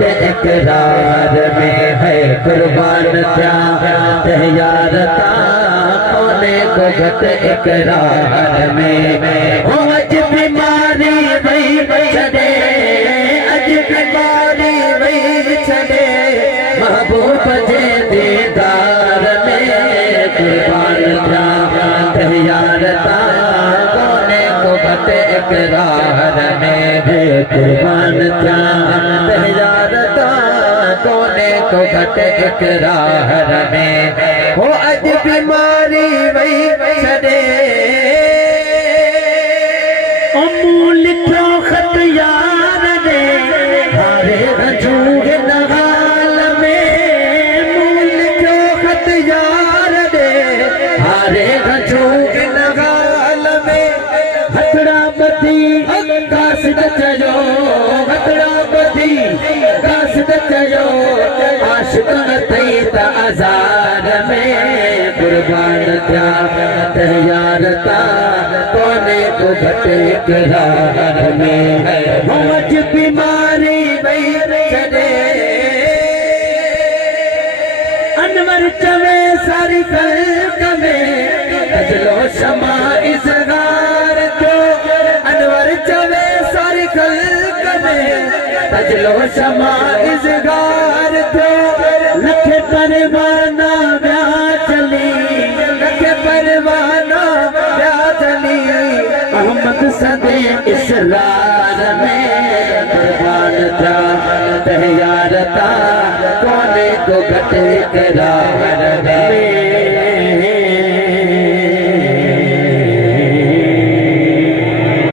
घट इकरार में है कुर्बान क्या तैयार था कोने को घट इकरार में हो अज बीमारी वही छड़े अज बीमारी वही छड़े महबूब जे दीदार में कुर्बान क्या तैयार था कोने को घट इकरार में है कुर्बान क्या तैयार था कोने को घट इकरार में हो अज बीमारी वही छड़े अमूल क्यों खत यार दे हारे रजूग नगाल में मूल क्यों खत यार दे हारे रजूग नगाल में हथड़ा बदी कासिद चयो हथड़ा बदी कासिद चयो आशिक थई त आज़ार में कुर्बान थिया तैयार था कोने को घट इकरार में हो अज बीमारी वही छड़े अनवर चवे सारी खल्क में अजलो शमा इज़हार थो अनवर चवे सारी खल्क में अजलो शमा इज़हार थो लखे परवाना ब्या चली लखे परवाना ब्या चली अहमद सदे इसरार में कुर्बान था तैयार था कोने को घट इकरार में